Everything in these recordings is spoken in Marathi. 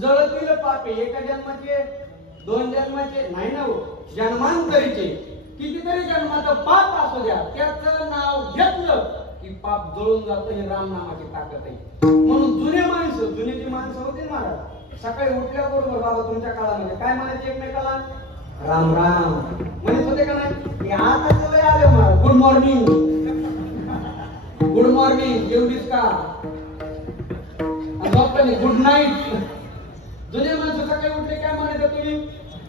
जळतील पापे एका जन्माचे दोन जन्माचे नाही ना हो, जन्मांतरीचे कितीतरी जन्माचं पाप असू द्या त्याचं नाव घेतलं की पाप जळून जातं. हे राम नामाची ताकद आहे. म्हणून जुने जी माणसं होती महाराज सकाळी उठल्याबरोबर बाबा तुमच्या काळामध्ये काय म्हणायचे एकमेकाला राम राम म्हणत होते का नाही. आता सवय आले महाराज गुड मॉर्निंग जेवलीस का गुड नाईट. जुने माणसं सकाळी उठले काय म्हणायचं तुम्ही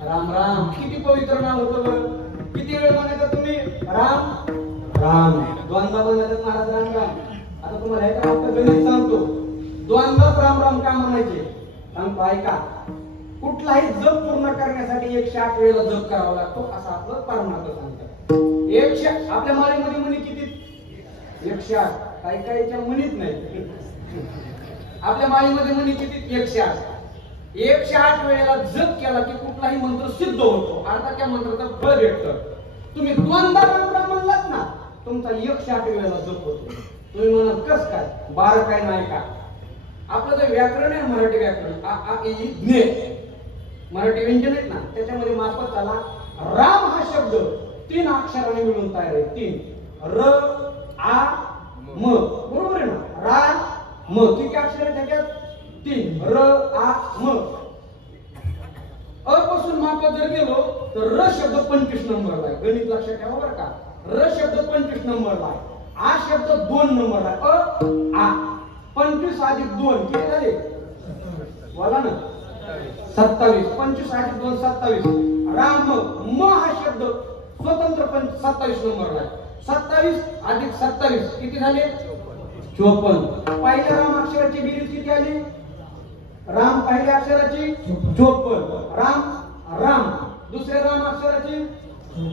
राम राम. किती पवित्र नाव होतं बरं. किती वेळ म्हणायचं तुम्ही राम राम. द्वंद्व म्हणायचं महाराज राम राम. आता तुम्हाला हे काय गणित सांगतो. द्वंद्व राम राम का म्हणायचे सांगतो ऐका. कुठलाही जप पूर्ण करण्यासाठी 108 वेळेला जप करावा लागतो असं आपलं परमार्थ सांगतात. 100 आपल्या माळीमध्ये म्हणी किती 108. काही काहीच्या म्हणीत नाही. आपल्या माळीमध्ये म्हणी किती 108. 108 वेळेला जप केला की कुठलाही मंत्र सिद्ध होतो. अर्थात त्या मंत्राचं फळ भेटतं. तुम्ही द्वंद्व राम राम म्हणलात ना तुमचा 108 वेळेला जप होतो. तुम्ही म्हणत कस काय बारा काय नाही का. आपलं जे व्याकरण आहे मराठी व्याकरण आ इ ज्ञे मराठी व्यंजन आहेत ना त्याच्यामध्ये मार्फत आला राम हा शब्द 3 अक्षराने मिळून तयार आहे. 3 र आ म बरोबर आहे ना. राम म किती अक्षर आहे त्याच्यात 3 र आ म. अ पासून मार्फत जर गेलो तर र शब्द 25 नंबरला आहे. गणित लक्षात ठेवा बरं का. र शब्द 25 नंबरला आहे. आ शब्द 2 नंबरला आहे. आ 25 अधिक 2 किती झाले बोला ना 27. 25 अधिक 2 27. राम म हा शब्द स्वतंत्र 27 नंबरला आहे. 27 अधिक 27 किती झाले 54. पहिल्या राम अक्षराची बेरीज किती आली राम पहिल्या अक्षराची 54. राम राम दुसऱ्या राम अक्षराची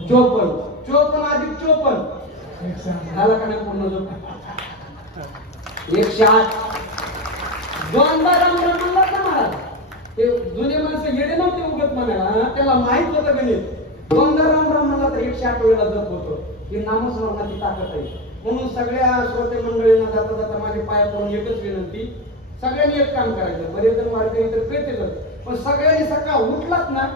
54. 54 अधिक 54 झाला का नाही पूर्ण जो 108. द्वंद्व राम राम म्हणला का महाराज. ते जुने माणसं येडे नव्हते उगत म्हणायला त्याला माहित होतं गणित. द्वंद्व राम राम म्हणला तर 108 वेळेला जप होतो. ही नामस्मरणाची ताकद आहे. म्हणून सगळ्या श्रोते मंडळींना जाता जाता माझे पाया पडून एकच विनंती सगळ्यांनी एक काम करायचं. बरेच वारकरी तर कळतेच पण सगळ्यांनी सकाळ उठलात ना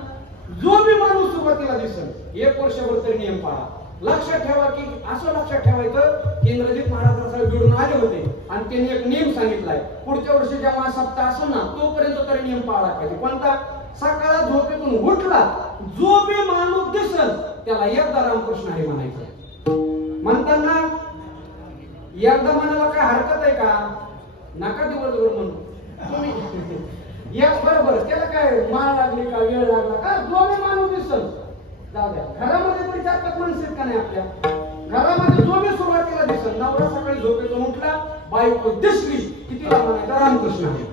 जो बी माणूस सुरुवातीला दिसेल 1 वर्षभर तरी नियम पाळा. लक्षात ठेवा की असं लक्षात ठेवायचं की इंद्रजित महाराज रसाळ जोडून आले होते आणि त्यांनी एक नियम सांगितलाय. पुढच्या वर्षी जेव्हा सप्ताह असेल ना तोपर्यंत तरी नियम पाळला पाहिजे. कोणता सकाळ झोपेतून उठला जो बी माणूस दिसेल त्याला एकदा रामकृष्ण हरी म्हणायचं. म्हणताना एकदा म्हणायला काय हरकत आहे का नका दिवसभर म्हणून तुम्ही एक बरोबर त्याला काय माळ लागली का वेळ लागला का जो बी माणूस दिसेल जाऊ द्या. घरामध्ये तरी 4-5 माणसं का नाही आपल्या घरामध्ये जो बी सुरुवातीला दिसेल नवरा सकाळी झोपेतून उठला बायको दिसली किती म्हणायचं रामकृष्ण हरी.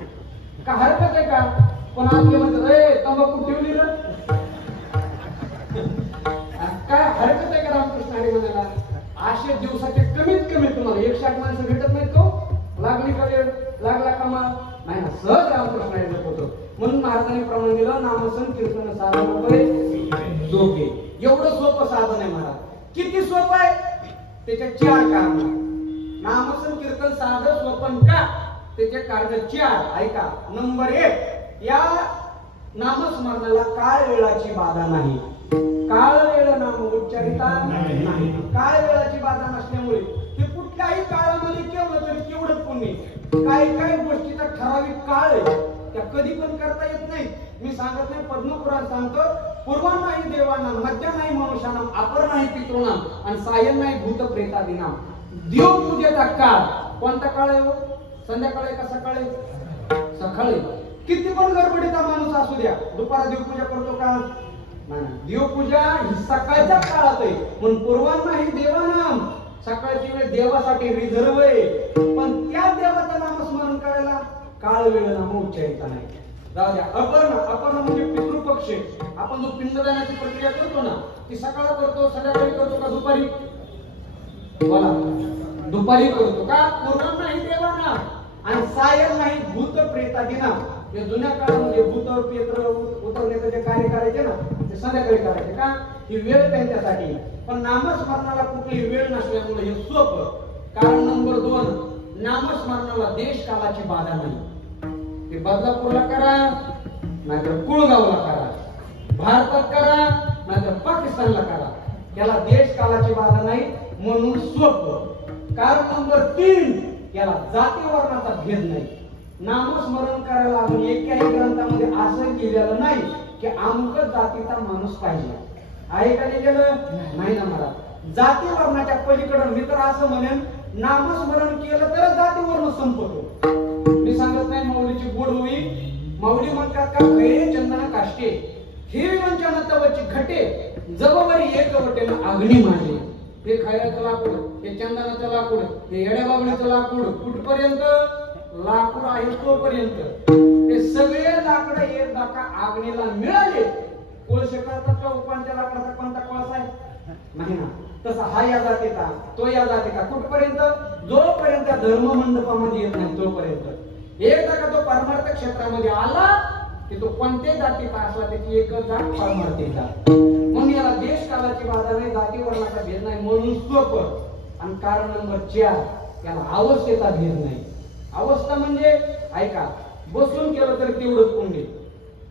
का हरकत आहे का. पण आपले म्हणतात रे तंबाखू ठेवली रे काय हरकत आहे का रामकृष्ण हरी म्हणायला. अशा दिवसाचे कमीत कमी तुम्हाला 108 माणसं भेटत नाहीत का लागली का वेळ लागला का माळ नाही ना सहज रामकृष्ण हरी होतो. म्हणून महाराजांनी प्रमाण दिलं नामसन कीर्तन साधन सोपे. एवढं सोपं साधन आहे महाराज. किती सोपं आहे त्याच्या 4 कारण. नामसन कीर्तन साधन सोपं का त्याचे कारण 4 ऐका. नंबर 1 या नामस्मरणाला काळ वेळाची बाधा नाही. काळ वेळ नाम उच्चारिता नाही. काळ वेळाची बाधा नसल्यामुळे ते कुठल्याही काळामध्ये केवळ तरी तेवढंच पुण्य. काही काही गोष्टीचा ठराविक काळ आहे त्या कधी पण करता येत नाही. मी सांगत नाही पद्मपुराण सांगतो पूर्वान नाही देवांना मध्य नाही मनुष्याना अपर नाही पितृणाम आणि सायन नाही भूत प्रेतादीनाम. देवपूजेचा काळ कोणता काळ आहे हो संध्याकाळी का सकाळी सकाळी. किती पण गडबडीचा माणूस असू द्या दुपारा देवपूजा करतो का नाही. देवपूजा ही सकाळच्या काळात आहे. म्हणून पूर्वान नाही देवानाम सकाळची वेळ देवासाठी रिझर्व आहे. पण त्या देवाचं नामस्मरण करायला काळ वेळ नाम उच्चारिता नाही. जाऊ द्या. अपर्ण म्हणजे पितृपक्ष. आपण जो पिंडदानाची प्रक्रिया करतो ना ती सकाळ करतो संध्याकाळी करतो का दुपारी बोला दुपारी करतो का. पूर्ण नाही देवाना आणि सायर नाही भूत प्रेतादीना. हे जुन्या काळामध्ये भूत प्रेत उतरण्याचं जे कार्य करायचे ना ते संध्याकाळी करायचे का ही वेळ त्यांच्यासाठी. पण नामस्मरणाला कुठली वेळ नसल्यामुळे हे सोपं. कारण नंबर 2, नामस्मरणाला देश कालाची बाधा नाही. ते बदलापूरला करा नाहीतर कुळगावला करा, भारतात करा नाहीतर पाकिस्तानला करा, त्याला देश कालाची बाधा नाही म्हणून सोपं. कारण नंबर 3, याला जाती वर्णाचा भेद नाही. नामस्मरण करायला आपण एकाही ग्रंथामध्ये असं लिहिलेलं नाही की अमुक जातीचा माणूस पाहिजे. आहे का लिहिलेलं? नाही ना. मला जाती वर्णाच्या पलीकडे मी तर असं म्हणेन नामस्मरण केलं तर जाती वर्ण संपतो. मी सांगत नाही माऊलीची गोड होई. माऊली म्हणतात का खैरे चंदन काष्टे हिरवी वंचन तवची घटे जबवरी एक वटेन अग्नी माझे. हे खैराचं लाकूड, हे चंदनाचं लाकूड, हे येड्या बाबळीचं लाकूड, कुठपर्यंत लाकूड आहे तोपर्यंत ते सगळे लाकडं एकदा का आग्नीला मिळाले. कोळशे करतात का उपांच्या लाकडाचा कोणता कोळसा आहे? नाही ना. तसा हा या जातीचा तो या जातीचा कुठपर्यंत? जोपर्यंत धर्म मंडपामध्ये येत नाही तोपर्यंत. एकदा का तो परमार्थ क्षेत्रामध्ये आला की तो कोणत्याही जातीचा असला त्याची एकच जात परमार्थी जात. म्हणून याला देश कालाची बाधा नाही, जाती वर्णाचा भेद नाही म्हणून सोपं. आणि कारण नंबर 4, याला अवस्थेचा भेद नाही. अवस्था म्हणजे ऐका, बसून केलं तरी तेवढंच पुण्य,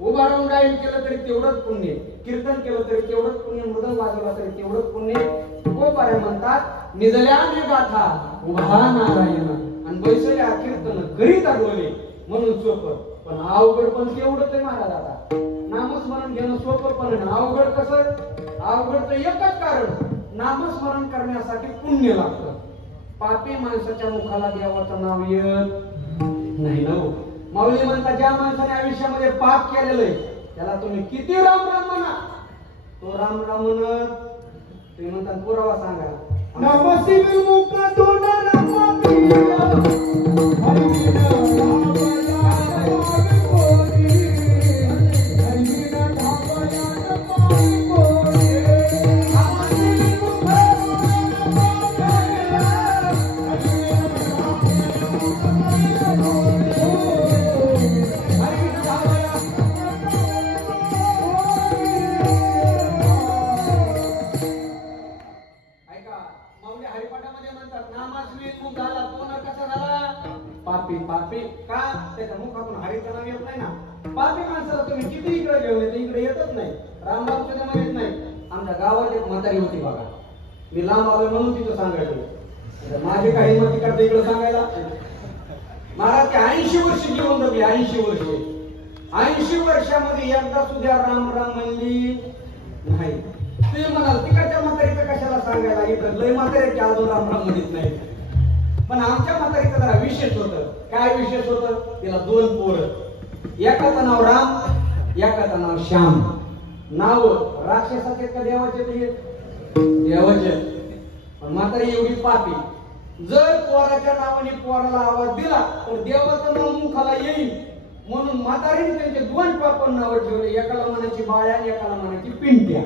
उभा राहून गायन केलं तरी तेवढंच पुण्य, कीर्तन केलं तरी तेवढंच पुण्य, मृदंग वाजवला तरी तेवढंच पुण्य. गोपाऱ्या म्हणतात निजल्याने गाथा उभा नारायण आणि बैसल्या कीर्तन करीत डोले म्हणून सोपं. पण अवघड पण तेवढंच आहे महाराज. आता नामस्मरण घेणं सोपं पण अवघड कसं? अवघडचं एकच कारण, नामस्मरण करण्यासाठी पुण्य लागतं. पापी माणसाच्या मुखाला देवाचं नाव येत नाही ना. माऊली म्हणतात ज्या माणसाने आयुष्यामध्ये पाप केलेलं आहे त्याला तुम्ही किती राम राम म्हणा, तो राम राम म्हणत. तुम्ही म्हणतात पुरावा सांगा. नमस्ते मुख तोंड राम पापी. पापी का? त्याच्या मुखातून हरीचं नाव येत नाही ना. पापी माणसाला तुम्ही किती इकडे घेऊन येते इकडे येतच नाही. रामराम सुद्धा माहित नाही. आमच्या गावात एक म्हातारी होती बघा, मी लांब आलो म्हणून तिथं सांगायचं. माझी काही मती करते इकडे सांगायला. महाराज ते 80 वर्ष जीवन जगली. 80 वर्ष. 80 वर्षामध्ये एकदा सुद्धा राम राम म्हणली नाही. तुम्ही म्हणाल तिकडच्या म्हातारीचं कशाला सांगायला, इथं लय म्हातारीची अजून राम राम म्हणत नाही. पण आमच्या म्हातारीचं जरा विशेष होतं. काय विशेष होतं? तिला 2 पोरं, एकाचं नाव राम, एकाचं नाव श्याम. नाव राक्षसाचे का देवाचे? देवाचे. पण म्हातारी एवढी पापी, जर पोराच्या नावाने पोराला आवाज दिला तर देवाचं नाव मुखाला येईल म्हणून म्हातारीने त्यांचे 2 पापण नाव ठेवले. एकाला म्हणायची बाळ्या आणि एकाला म्हणायची पिंट्या.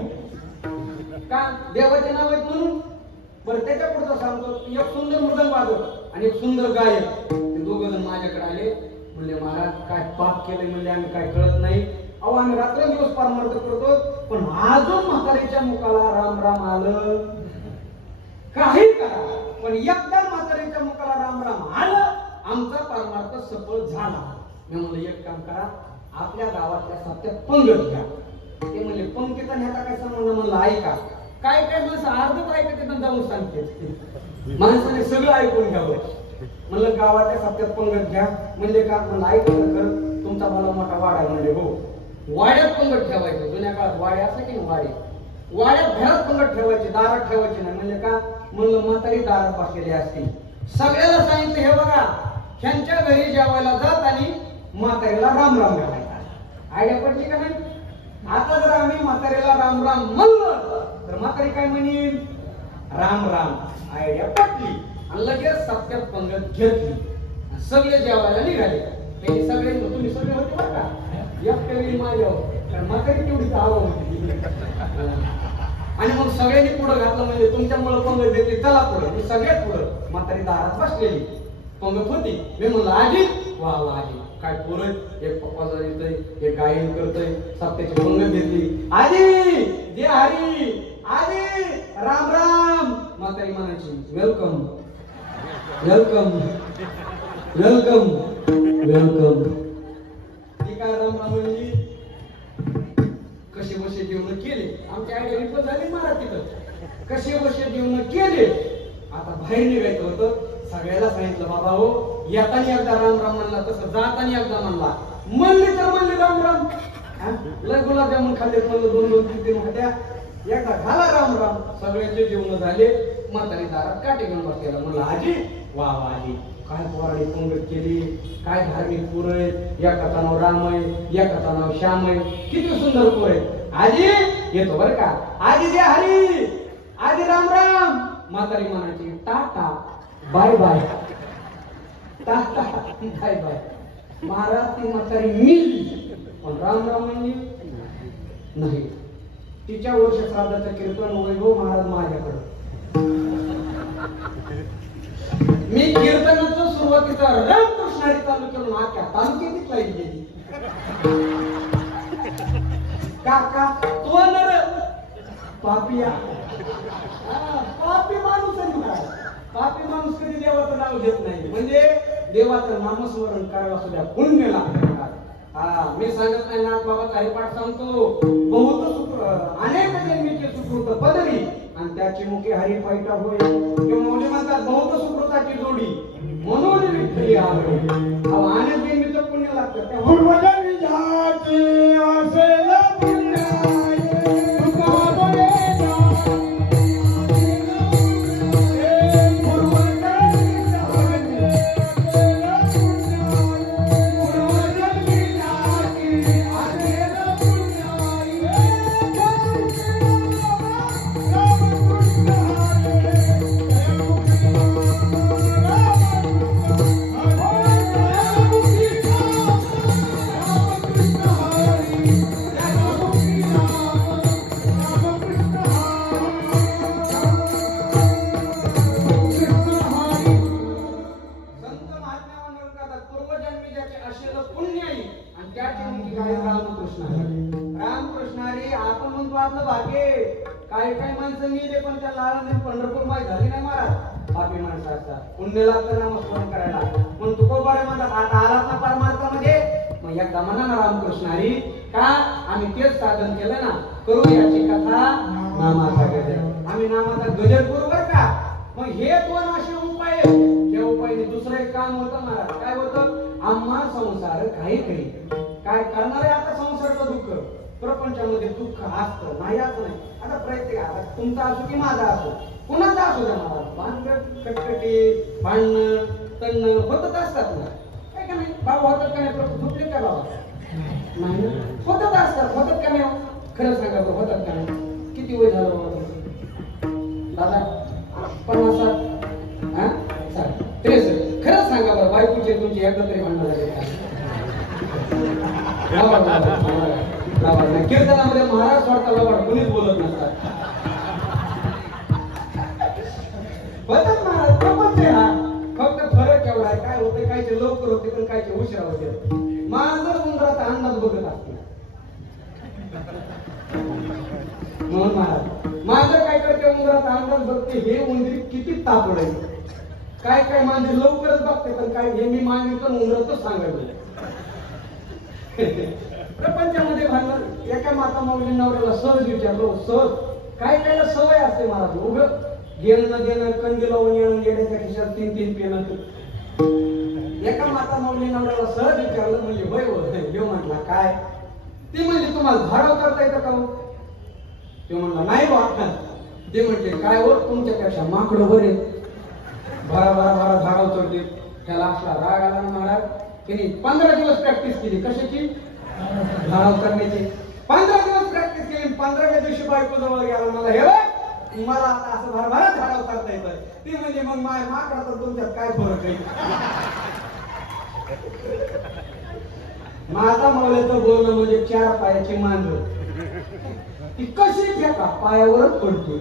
का? देवाचे नाव आहेत म्हणून. बरं त्याच्या पुढचं सांगतो, एक सुंदर मृदंग वाजवत आणि एक सुंदर गायक. ते दोघं जण माझ्याकडे आले. म्हणले महाराज काय पाप केले? म्हणले आम्ही काय कळत नाही. अहो आम्ही रात्रंदिवस परमार्थ करतो पण अजून म्हातारीच्या मुखाला राम राम आलं. काही करा पण एकदा म्हातारीच्या मुखाला राम राम आलं आमचा परमार्थ सफळ झाला. मी म्हणलं एक काम करा, आपल्या गावातल्या सत्यात पंगत घ्या. ते म्हणले पंक्तीचा ह्याचा काय संबंध? म्हणलं ऐका. काय काय माणसं अर्धच ऐकते तर जाऊन सांगते. माणसाने सगळं ऐकून घ्यावं. म्हणलं गावाच्या सत्यात पंगत घ्या. म्हणजे का? म्हणलं ऐकलं कर तुमचा मला मोठा वाडा आहे. म्हणजे हो वाड्यात पंगत ठेवायचं. जुन्या काळात वाडे असं की वाडे, वाड्यात घरात पंगत ठेवायची, दारात ठेवायची नाही. म्हणजे का? म्हणलं म्हातारी दारात बसलेली असते. सगळ्याला सांगितलं हे बघा ह्यांच्या घरी जेवायला जात आणि म्हातारीला राम राम घालायचा. आयडिया पडली का नाही? आता जर आम्ही म्हातारीला राम राम म्हणलं तर म्हातारी काय म्हणेल? राम राम. आयडिया पटली आणि लगेच सत्यात पंगत घेतली. सगळे जेवायला निघाले. ते सगळे तुम्ही सगळे होते बरं का? एकट्या वेळी माझ्यावर, कारण म्हातारी तेवढी आवड होती. आणि मग सगळ्यांनी पुढे घातलं म्हणजे तुमच्यामुळे पंगत देते चला पुढे. मी सगळ्यात पुढे. म्हातारी दारात बसलेली. पंगत होती. मी म्हणलं आजी वा वा आजी काय पोरं, एक पप्पा जर येतोय एक गायन करतोय, सप्त्याची पंगत घेतली. आजी जे हरी, आजी राम राम. म्हातारी म्हणायची वेलकम वेलकम वेलकम वेलकम. ती काय राम राम म्हणली. कसे बसे जेवण केले, आमच्या आईला रिपोर्ट झाली मराठीत. कसे बसे जेवण केले. आता बाहेर निघायचं होतं. सगळ्याला सांगितलं बाबा हो, येताना एकदा राम राम म्हणला, तसं जाताना एकदा म्हणला. म्हणली तर म्हणली राम राम. लय गुलाबजामुन खाल्ले, म्हणलं 2-2 3-3 होत्या. एकदा घाला राम राम. सगळ्यांचे जेवण झाले. म्हातारी दारात काठी घेऊन बसलेला. म्हणलं आजी वा वा आजी काय पोराडी पंगत केली, काय धार्मिक पोर आहेत. एकाचं नाव राम आहे, एकाचं नाव श्याम आहे. किती सुंदर पोर आहेत. आजी येतो बरं का. आजी जे हरी, आजी राम राम. म्हातारी म्हणायची tata bye bye, tata bye bye. महाराज ती म्हातारी मिली, पण राम राम म्हणली नाही. तिच्या वर्ष श्राद्धाचं कीर्तन वैभव महाराज माझ्याकडं. मी कीर्तनाचं सुरुवातीचा रामकृष्णारी चालू करून आख्या तालुक्याची लाईट गेली. काका तो नर पापिया, पापी माणूस आहे महाराज. पापी माणूस कधी देवाचं नाव घेत नाही. म्हणजे देवाचं नामस्मरण करायला सुद्धा पुण्य लागतं. मी सांगत नाही नाथ बाबाचा हरिपाठ सांगतो. बहुत अनेक जन्मीचे सुकृत पदवी आणि त्याची मुखे हरिपाठा होय. किंवा मुली म्हणतात बहुत सुकृताची जोडी म्हणून विठ्ठली आवडे. अनेक जन्मीचं पुण्य लागतं. त्या पूर्वजन्मी जाती असेल पुण्य पुण्य लागतं नामस्मरण करायला. पण तुकोबारे म्हणतात आता आलात ना परमार्थामध्ये, मग एकदा म्हणा ना रामकृष्ण हरी. का आम्ही तेच साधन केलं ना. करू याची कथा नामाचा गजर. आम्ही नामाचा गजर करू बरं का. मग हे दोन असे उपाय आहेत. त्या उपायाने दुसरं एक काम होतं महाराज. काय होतं. आम्हा संसार काही काही काय करणार आहे. आता संसाराचं दुःख प्रपंचामध्ये दुःख असतं नाही असं नाही. आता प्रत्येक आता तुमचा असो की माझा असो, कुणाचा असू द्या महाराज, भानगड कटकटी भांडणं तणणं होतच असतात ना. काय का नाही. भाऊ होतात का नाही. दुखले का बाबा नाही होतच असतात. होतात का नाही. खरं सांगा बरं होतात का नाही. किती वय झालं बाबा तुमचं दादा. 50 हा 63. खरंच सांगा बरं बायकोचे तुमची एकदा तरी भांडणं झाले का. कीर्तनामध्ये महाराज स्वतःला वाट कोणीच बोलत नसतात. होतात महाराज प्रपंच आहे हा. फक्त फरक एवढा आहे. काय होतं कायचे लवकर होते पण कायचे उशिरा होते. माझं उंदराचा अंदाज बघत असते म्हणून महाराज माझं काय करते. उंदराचा अंदाज बघते. हे उंदरी किती तापड आहे. काय काय मांजर लवकरच बघते पण काय हे मी मागितलं उंदरातच सांगायचं. प्रपंचामध्ये भांडण. एका माता माऊली नवऱ्याला सहज विचारलो. सहज काय काय सवय असते महाराज. उघड घेणं देणं कंदी लावून येणं येण्याच्या खिशात 3-3 पेनं. एका माता माऊली नवऱ्याला सहज विचारलं. म्हणजे होय हो म्हटला काय. ती म्हणजे तुम्हाला झाडाव करता येतं का. ते म्हणला नाही वाटत. ते म्हटले काय हो तुमच्यापेक्षा माकडं बरे भरा भरा भरा झाडाव चढते. त्याला असला राग आला ना महाराज. त्यांनी 15 दिवस प्रॅक्टिस केली. कशाची झाडाव करण्याची. 15 दिवस प्रॅक्टिस केली. 15व्या दिवशी बायको जवळ गेला. मला हे मला आता असं भरभरा झाडाव करता येतं. ती म्हणजे मग माकडा तर तुमच्यात काय फरक आहे. माझा मावल्याचं बोलणं म्हणजे 4 पायाची मांजर. ती कशी फेका पायावरच पडते.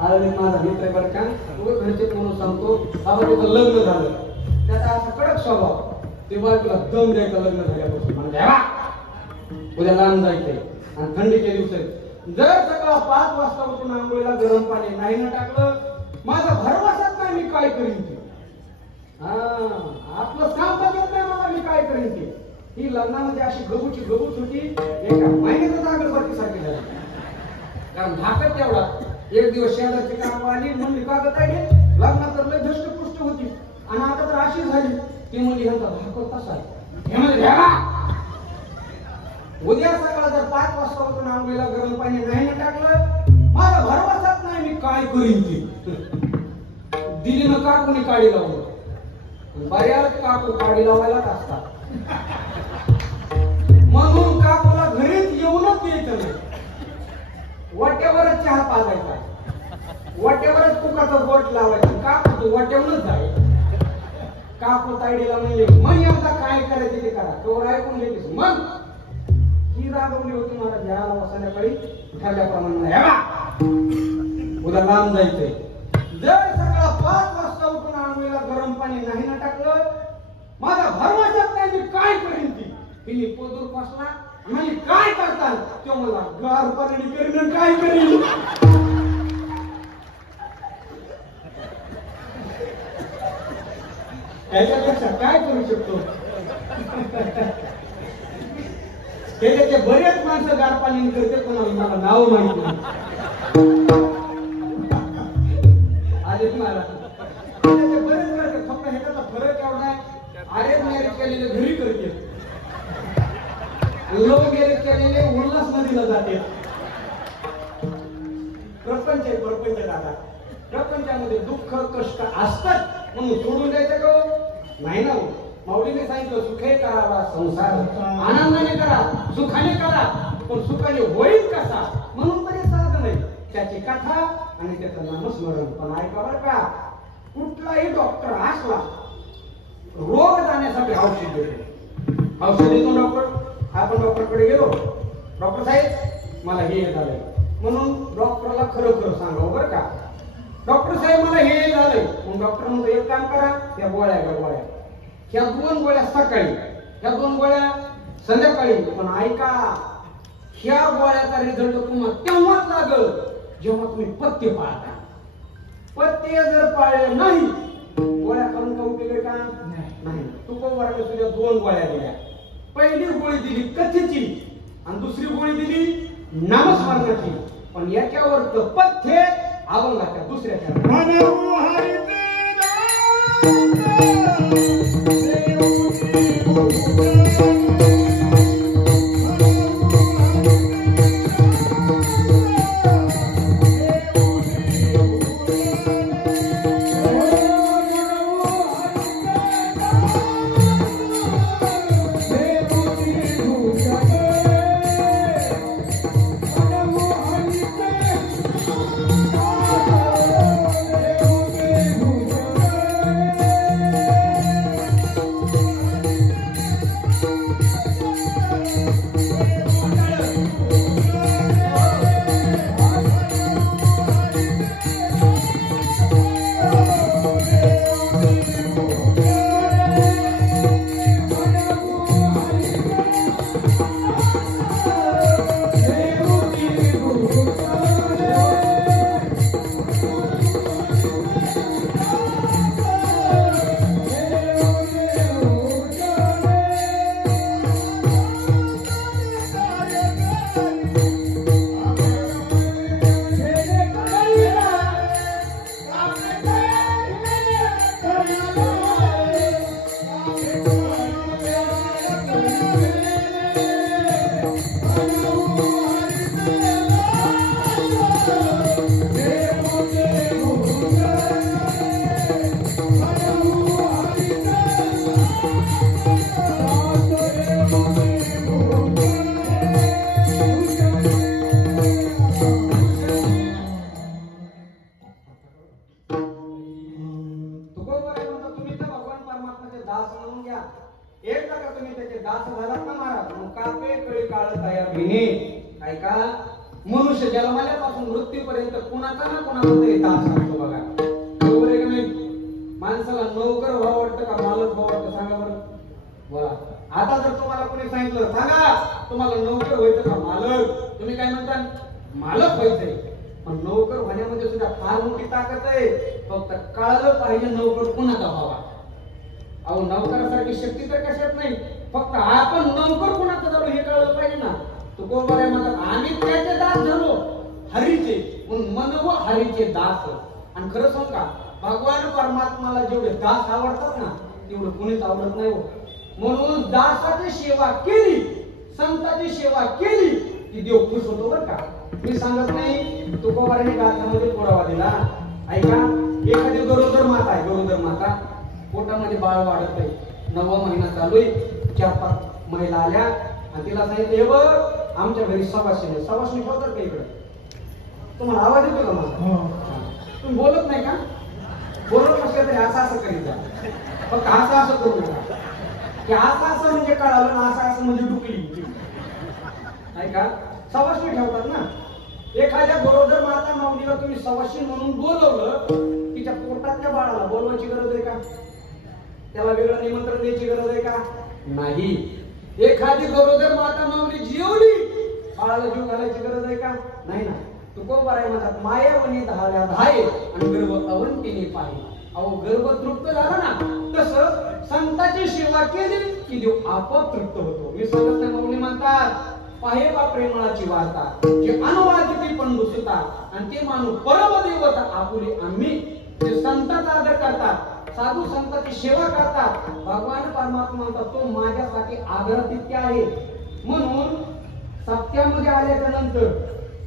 आळंदीत माझा मित्र आहे बरं का, तो घरचे म्हणून सांगतो बाबा त्याचं लग्न झालं, त्याचा असा कडक स्वभाव, ते बायकोला दम द्यायचं लग्न झाल्यापासून म्हणजे उद्या लांब जायचंय आणि थंडीचे दिवस आहेत. जर सकाळ 5 वाजता उठून आंघोळीला गरम पाणी नाही ना टाकलं, माझा भरवसाच नाही मी काय करीन ते. आपलं काम बघत नाही मला, मी काय करीन ते. ही लग्नामध्ये अशी गबूची गबूच होती, एका महिन्यातच अगरबत्ती सारखी झाली. कारण धाकत तेवढा. एक दिवस शेजारची काम आली, म्हणली का गं ताई लग्नात तर लय धष्टपुष्ट होती आणि आता तर अशी झाली. ती म्हणली ह्यांचा धाकत तसा आहे. हे म्हणजे उद्या सकाळ जर 5 वाजता उठून आंघोळीला गरम पाणी नाही ना टाकलं, माझा भरवसाच नाही मी काय करीन ते. दिली ना काकूने काडी लावून, बऱ्याच काकू काडी लावायलाच असतात. म्हणून काकूला घरीच येऊनच द्यायचं नाही. वाट्यावरच चहा पाजायचा, वाट्यावरच कुकाचं बोट लावायचं. काकू तू वाट्यावरच जाय. काकू ताईडीला म्हणले मग एकदा काय करायचं ते करा, तेवढं ऐकून घेतेस. मग ही रागवली होती मला घ्यायला संध्याकाळी ठरल्याप्रमाणे उद्या लांब जायचंय. जर सकाळ 5 वाजता उठून आंघोळीला गरम पाणी नाही ना टाकलं, माझा भरवसाच नाही मी काय करीन ती. तिने पोदूर पासला म्हणजे काय करतात तो मला गार पाणी करीन काय करीन. त्याच्यापेक्षा काय करू शकतो. त्याचे बरेच माणसं गार पाणी करते, पण मला नाव माहित नाही. आले मला त्याचे बरेच करते, फक्त ह्याचा फरक एवढा आहे, अरेंज मॅरेज केलेले घरी करते, लव्ह मॅरेज केलेले उल्हास नदीला जाते. प्रपंच आहे, प्रपंच दादा. प्रपंचामध्ये दुःख कष्ट असतात म्हणून सोडून द्यायचं का नाही ना. माऊलीने सांगितलं सुखे करावा संसार, आनंदाने करा, सुखाने करा, पण सुखाने होईल कसा म्हणून तरी साधन नाही. त्याची कथा आणि त्याचं नामस्मरण. पण ऐका बरं का, कुठलाही डॉक्टर असला रोग जाण्यासाठी औषध देतो. औषध देतो डॉक्टर. आपण डॉक्टरकडे गेलो, डॉक्टर साहेब मला हे झालंय म्हणून डॉक्टरला खरं खरं सांगावं बरं का. डॉक्टर साहेब मला हे झालंय, मग डॉक्टर म्हणतो एक काम करा, त्या गोळ्या गोळ्या ह्या 2 गोळ्या सकाळी, ह्या 2 गोळ्या संध्याकाळी. पण ऐका, ह्या गोळ्याचा रिझल्ट तुम्हाला तेव्हाच लागल जेव्हा तुम्ही पथ्य पाळता. पथ्य जर पाळले नाही, गोळ्या खाऊन का उपयोग का नाही. तुकोबाराने तुझ्या 2 गोळ्या दिल्या. पहिली गोळी दिली कथेची आणि दुसरी गोळी दिली नामस्मरणाची. पण याच्यावर पथ्य अभंगाच्या दुसऱ्याच्या मनुष्य जन्मल्यापासून मृत्यूपर्यंत कुणाचा ना कुणाचा तरी दास असतो बघा. बरोबर आहे की नाही? माणसाला नोकर व्हावं वाटतं का मालक व्हावं वाटतं सांगा बरं. वा, आता जर तुम्हाला कोणी सांगितलं सांगा तुम्हाला नोकर व्हायचं का मालक, तुम्ही काय म्हणता? मालक व्हायचंय. पण नोकर होण्यामध्ये सुद्धा फार मोठी ताकद आहे. फक्त कळलं पाहिजे नोकर कुणाचा व्हावा. अहो नोकरासारखी शक्ती तर कशात नाही, फक्त आपण नोकर कुणाचा झालो हे कळलं पाहिजे ना. तो कोण आहे म्हणतात आम्ही त्याचे दास झालो हरीचे, म्हणून मनव हरीचे दास. आणि खरं सांग का भगवान परमात्माला जेवढे दास आवडतात ना तेवढं कुणीच आवडत नाही हो. म्हणून दासाची सेवा केली, संतांची सेवा केली की देव खुश होतो बरं का. मी सांगत नाही, तुकोबाराने गाथामध्ये पुरावा दिला. ऐका, एखादी गरोदर माता आहे, गरोदर माता पोटामध्ये बाळ वाढत आहे, 9वा महिना चालू आहे, 4-5 महिला आल्या आणि तिला सांगितलं हे बघ आमच्या घरी सवासणी ठेवतात का इकडे? तुम्हाला आवाज येतो का माझा? तुम्ही बोलत नाही का? बोलत नसेल तरी असं करीत जा, फक्त असं करू नका की असं म्हणजे कळालं ना, असं म्हणजे डुकली. ऐका, सवासणी ठेवतात ना. एखाद्या गरोदर माता माऊलीला तुम्ही सवासणी म्हणून बोलवलं, तिच्या पोटातल्या बाळाला बोलवायची गरज आहे का? त्याला वेगळं निमंत्रण द्यायची गरज आहे का? नाही. एखादी गरोदर माता माऊली जेवली, बाळाला जीव घालायची गरज आहे का? नाही ना. तुकोबाराय म्हणतात मायावनी धावल्या धाये आणि गर्भ अवंतीने पाहिजे. अहो गर्भ तृप्त झाला ना, तसं संतांची सेवा केली की देव आपोआप तृप्त होतो. मी सांगत नाही, माऊली म्हणतात पाहे बा प्रेमळाची वार्ता जे अनुवादिती पण दुसता आणि ते मानू परम देवता आपुले आम्ही. ते संतांचा आदर करतात, साधू संतांची सेवा करतात. भगवान परमात्मा म्हणतात तो माझ्यासाठी आदरातिथ्य आहे. म्हणून सत्यामध्ये आल्याच्या नंतर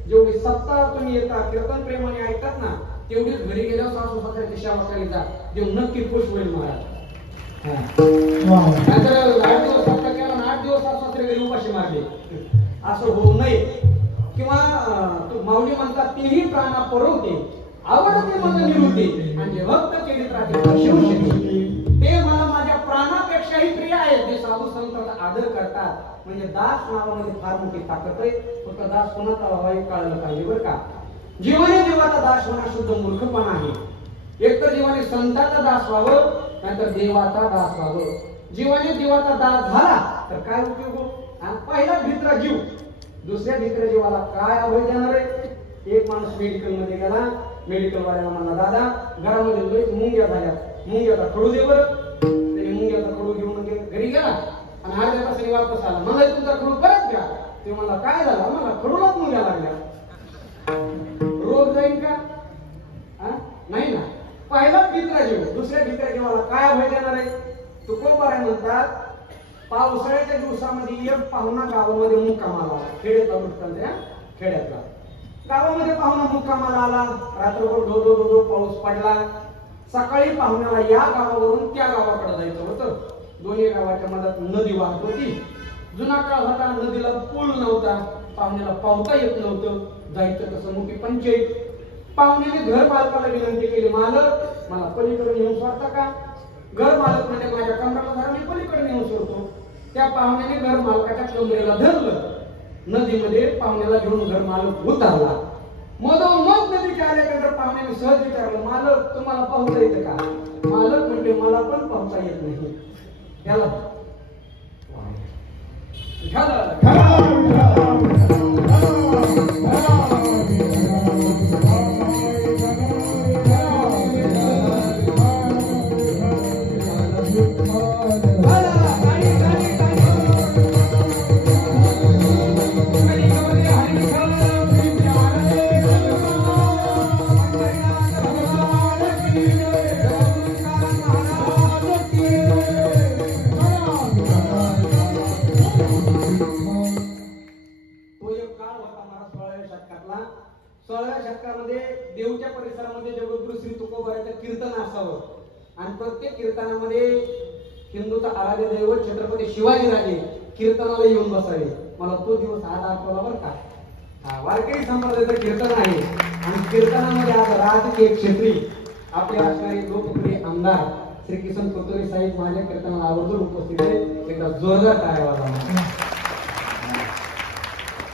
जेवढी सत्ता तुम्ही येता कीर्तन प्रेमाने ऐकतात ना, तेवढीच घरी गेल्यावर सासू सासऱ्याची सेवा करायचा, देव नक्की खुश होईल महाराज. नाहीतर 8 दिवस सत्ता केला आणि 8 दिवस सासू सासरे घरी उपाशी मारले, असं होऊ नये. किंवा तो माऊली म्हणतात तिन्ही प्राणा परवते आवडते मन निवृत्ती आणि जे भक्त केलीत राहते शिवशक्ती. ते मला माझ्या प्राणापेक्षाही प्रिय आहेत. ते साधू संतांचा आदर करतात. म्हणजे दास नावामध्ये फार मोठी ताकद आहे. फक्त दास कोणाचा व्हावा हे कळलं पाहिजे बरं का. जीवाने देवाचा दास होणं शुद्ध मूर्खपणा आहे. एकतर जीवाने संतांचा दास व्हावं, नाहीतर देवाचा दास व्हावं. जीवाने देवाचा दास झाला तर काय उपयोग हो? पहिला भित्रा जीव दुसऱ्या भित्रा जीवाला काय अभय देणार आहे? एक माणूस मेडिकल मध्ये गेला, मेडिकल वाल्याला म्हणला दादा घरामध्ये लई मुंग्या झाल्या, मुंग्याचा खडू दे बरं. त्याने मुंग्याचा खडू घेऊन घरी गेला आणि अर्ध्या तासाने वापस आला. मला तुमचा खडू परत घ्या. ते मला काय झालं? मला खडूलाच मुंग्या लागल्या. रोग जाईल का? नाही ना. पहिला भित्रा जीव दुसऱ्या भित्रा जीवाला काय अभय देणार आहे? तुकोबाराय म्हणतात पावसाळ्याच्या दिवसामध्ये एक पाहुणा गावामध्ये मुक्कामाला आला. खेड्यातला वृत्तांत आहे, खेड्यातला. गावामध्ये पाहुणा मुक्कामाला आला. रात्रभर धो धो धो पाऊस पडला. सकाळी पाहुण्याला या गावावरून त्या गावाकडे जायचं होतं. दोन्ही गावाच्या मधात नदी वाहत होती. जुना काळ होता, नदीला पूल नव्हता, पाहुण्याला पावता येत नव्हतं. जायचं कसं? मोठी पंचायत. पाहुण्याने घर मालकाला विनंती केली, मालक मला पलीकडे नेऊन सोडता का? घर मालक म्हणजे माझ्या कमरेला धरा, मी पलीकडे नेऊन सोडतो. त्या पाहुण्याने घर मालकाच्या कमरेला धरलं. नदीमध्ये पाहुण्याला घेऊन घर मालक उतरला. मधोमध नदीच्या आल्यानंतर पाहुण्याने सहज विचारलं, मालक तुम्हाला पाहता येतं का? मालक म्हणजे मला पण पाहता येत नाही. त्याला देवच्या परिसरामध्ये जगद्गुरु श्री तुकोबारायचं कीर्तन असावं आणि प्रत्येक कीर्तनामध्ये हिंदूचा आराध्य दैवत छत्रपती शिवाजीराजे कीर्तनाला येऊन बसावे. मला तो दिवस आज आठवला बरं का. वारकरी संप्रदायाचं कीर्तन आहे आणि कीर्तनामध्ये आज राजकीय क्षेत्री आपले असणारे लोकप्रिय आमदार श्री किसन कोतुरे साहेब माझ्या कीर्तनाला आवर्जून उपस्थित आहे. एकदा जोरदार टाळ्या वाजवा.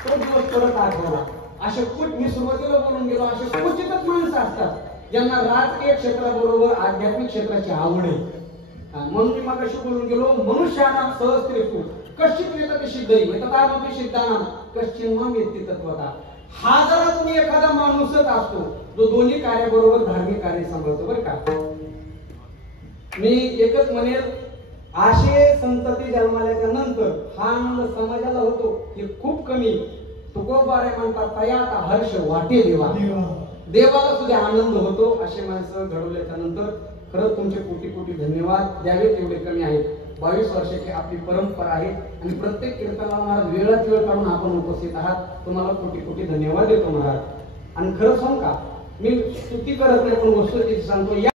तो दिवस परत आठवला. असे मी सुरुवातीला बोलून गेलो, असे क्वचितच माणसं असतात ज्यांना राजकीय क्षेत्राबरोबर आध्यात्मिक क्षेत्राची आवड आहे. म्हणून मी मागाशी बोलून गेलो, मनुष्याना सहस्त्रेषु कश्चित् वेतते सिद्धये एतदानपि सिद्धानां कश्चिन्मां वेत्ति तत्त्वतः. हा जरा तुम्ही एखादा माणूसच असतो जो दोन्ही कार्याबरोबर धार्मिक कार्य सांभाळतो बरं का. मी एकच म्हणेल, आशे संतती जन्माल्याच्या नंतर हा आनंद समाजाला होतो हे खूप कमी. तुकोबारे म्हणतात तयाता हर्ष वाटे देवा, देवाला सुद्धा आनंद होतो. असे माणसं घडवल्याच्या नंतर खरंच तुमचे कोटी कोटी धन्यवाद द्यावे तेवढे कमी आहेत. 22 वर्षाची आपली परंपरा आहे आणि प्रत्येक कीर्तनाला महाराज वेळात वेळ काढून आपण उपस्थित आहात. तुम्हाला कोटी कोटी धन्यवाद देतो महाराज. आणि खरं सांगू का, मी स्तुती करत नाही पण वस्तुस्थिती सांगतो. या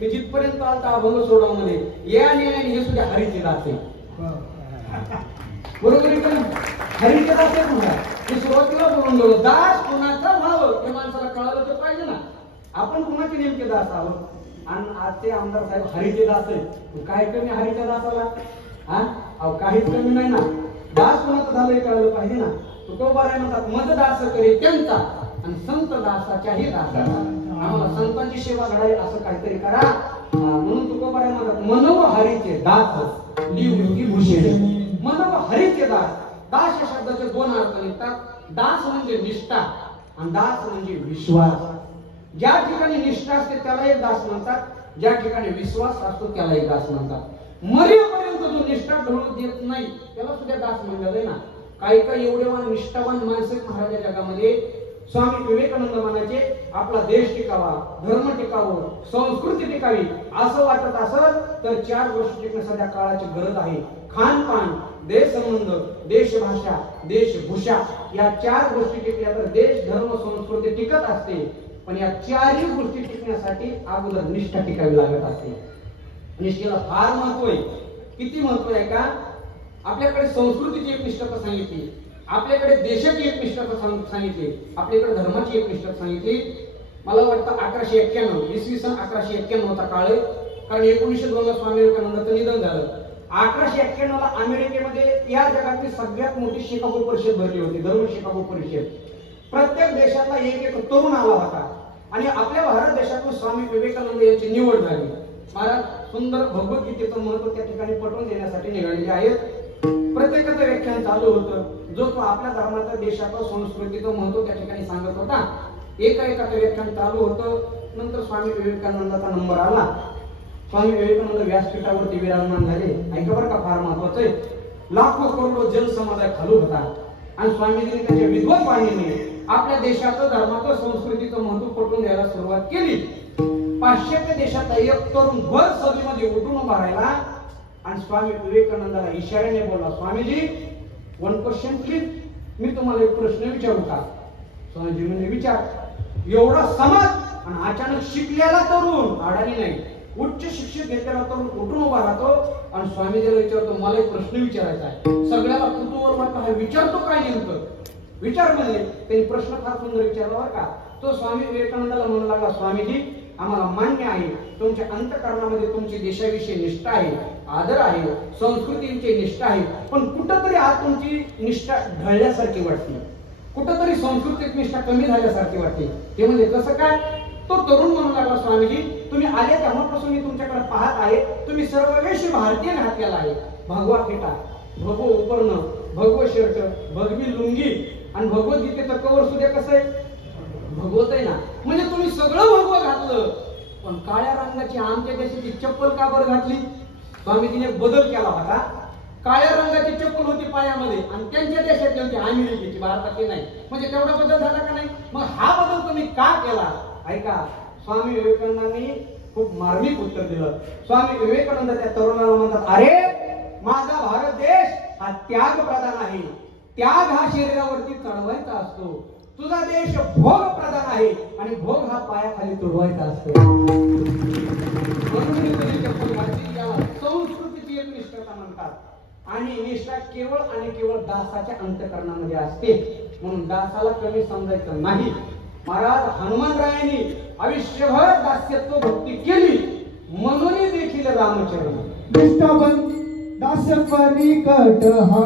मी जिथपर्यंत आलता अभंग सोडव मध्ये या निर्णयाने हे सुद्धा हरीचे दास आहे. बरोबर आहे का? हरीचे दास आहे महाराज. मी सुरुवातीला बोलून गेलो, दास कोणाचा व्हावं हे माणसाला कळालं तर पाहिजे ना. आपण कोणाचे नेमके दास आहोत? आणि आजचे आमदार साहेब हरीचे दास आहे. काय कमी हरीच्या दासाला? हा काहीच कमी नाही ना. दास कोणाचं झालं हे कळलं पाहिजे ना. तुकोबाराय म्हणतात मद दास करे त्यांचा आणि संत दासाच्याही दासाचा. आम्हाला संतांची सेवा घडावी असं काहीतरी करा. म्हणून तुकोबाराय म्हणतात मनव हरीचे दास लिहून भूषेणे. मनव हरीचे दास. दास या शब्दाचे दोन अर्थ निघतात. दास म्हणजे निष्ठा आणि दास म्हणजे विश्वास. ज्या ठिकाणी निष्ठा असते त्याला एक दास म्हणतात, ज्या ठिकाणी विश्वास असतो त्याला एक दास म्हणतात. मरेपर्यंत जो निष्ठा ढळू देत नाही त्याला सुद्धा दास म्हणलेलं ना. काही काही एवढे निष्ठावान माणसं महाराजा जगामध्ये. स्वामी विवेकानंद म्हणायचे आपला देश टिकावा, धर्म टिकावं, संस्कृती टिकावी असं वाटत असत तर 4 गोष्टी टिकणं सध्या काळाची गरज आहे. खानपान, देश संबंध, देशभाषा, देशभूषा या 4 गोष्टी टिकल्या तर देश, धर्म, संस्कृती टिकत असते. पण या 4ही गोष्टी टिकण्यासाठी अगोदर निष्ठा टिकावी लागत असते. निष्ठेला फार महत्व आहे. किती महत्व आहे का? आपल्याकडे संस्कृतीची एक निष्ठा सांगितली, आपल्याकडे देशाची एक निष्ठा सांगितली, आपल्याकडे धर्माची एक निष्ठा सांगितली. मला वाटतं 1891 इसवी सन 1891 चा काळ आहे. कारण 1902 ला स्वामी विवेकानंदांचं निधन झालं. 1891 ला अमेरिकेमध्ये या जगातली सगळ्यात मोठी शिकागो परिषद भरली होती, धर्म शिकागो परिषद. प्रत्येक देशातला एक एक तरुण आला होता आणि आपल्या भारत देशातून स्वामी विवेकानंद यांची निवड झाली. महाराज सुंदर भगवद्गीतेचं महत्व त्या ठिकाणी पटवून देण्यासाठी निघालेले आहेत. प्रत्येकाचं व्याख्यान चालू होतं. जो तो आपल्या धर्माचा, देशाचा, संस्कृतीचं महत्व त्या ठिकाणी सांगत होता. एकाचं व्याख्यान चालू होतं. नंतर स्वामी विवेकानंदाचा नंबर आला. स्वामी विवेकानंद व्यासपीठावरती विराजमान झाले. ऐका बरं का, फार महत्वाचं आहे. लाखो करोडो जनसमुदाय खालू होता आणि स्वामीजींनी त्यांच्या विद्वत वाणीने आपल्या देशाचं, धर्माचं, संस्कृतीचं महत्व पटवून द्यायला सुरुवात केली. पाश्चात्य देशातला एक तरुण भर सभेमध्ये उठून उभा राहिला आणि स्वामी विवेकानंदाला इशाऱ्याने बोलला, स्वामीजी 1 क्वेश्चन प्लीज. मी तुम्हाला एक प्रश्न विचारू का? स्वामीजी म्हणजे विचार. एवढा समाज आणि अचानक शिकलेला तरुण, अडाणी नाही, उच्च शिक्षित घेतलेला तरुण उठून उभा राहतो आणि स्वामीजीला विचारतो मला एक प्रश्न विचारायचा आहे. सगळ्याला कुतूहल वाटतं, हा विचारतो काय नेमकं? विचार म्हणले. त्यांनी प्रश्न फार सुंदर विचारला बरं का. तो स्वामी विवेकानंदाला म्हणू लागला, स्वामीजी आम्हाला मान्य आहे तुमच्या अंतःकरणामध्ये तुमची देशाविषयी निष्ठा आहे, आदर आहे, संस्कृतीची निष्ठा आहे, पण कुठंतरी आज तुमची निष्ठा ढळल्यासारखी वाटते, कुठंतरी संस्कृतीची निष्ठा कमी झाल्यासारखी वाटते. ते म्हणजे कसं काय? तो तरुण म्हणू लागला, स्वामीजी तुम्ही आले तेव्हापासून मी तुमच्याकडे पाहत आहे, तुम्ही सर्ववेशी भारतीय घातलेला आहे. भगवा फेटा, भगव उपर्ण, भगव शर्ट, भगवी लुंगी आणि भगवद्गीतेचं कवर सुद्धा कसं आहे? भगवत आहे ना. म्हणजे तुम्ही सगळं भगव घातलं पण काळ्या रंगाची आमच्या देशाची चप्पल का बरं घातली? स्वामीजीने बदल केला होता. काळ्या रंगाची चप्पल होती पायामध्ये आणि त्यांच्या देशातली होती अमेरिकेची, भारताची नाही. म्हणजे तेवढा बदल झाला का नाही? मग हा बदल तुम्ही का केला? ऐका, स्वामी विवेकानंदांनी खूप मार्मिक उत्तर दिलं. स्वामी विवेकानंद त्या तरुणाला म्हणतात, अरे माझा भारत देश हा त्याग प्रधान आहे. त्याग हा शरीरावरती चढवायचा असतो. तुझा देश भोग प्रधान आहे आणि भोग हा पायाखाली तुडवायचा असतो. संस्कृतीची एक निष्ठा म्हणतात आणि निष्ठा केवळ आणि केवळ दासाच्या अंतःकरणामध्ये असते. म्हणून दासाला कमी समजायचं नाही. महाराज हनुमंतरायांनी आयुष्यभर दास्यत्व भक्ती केली म्हणून देखील रामचरण निष्ठावंत दास्य परिकट हा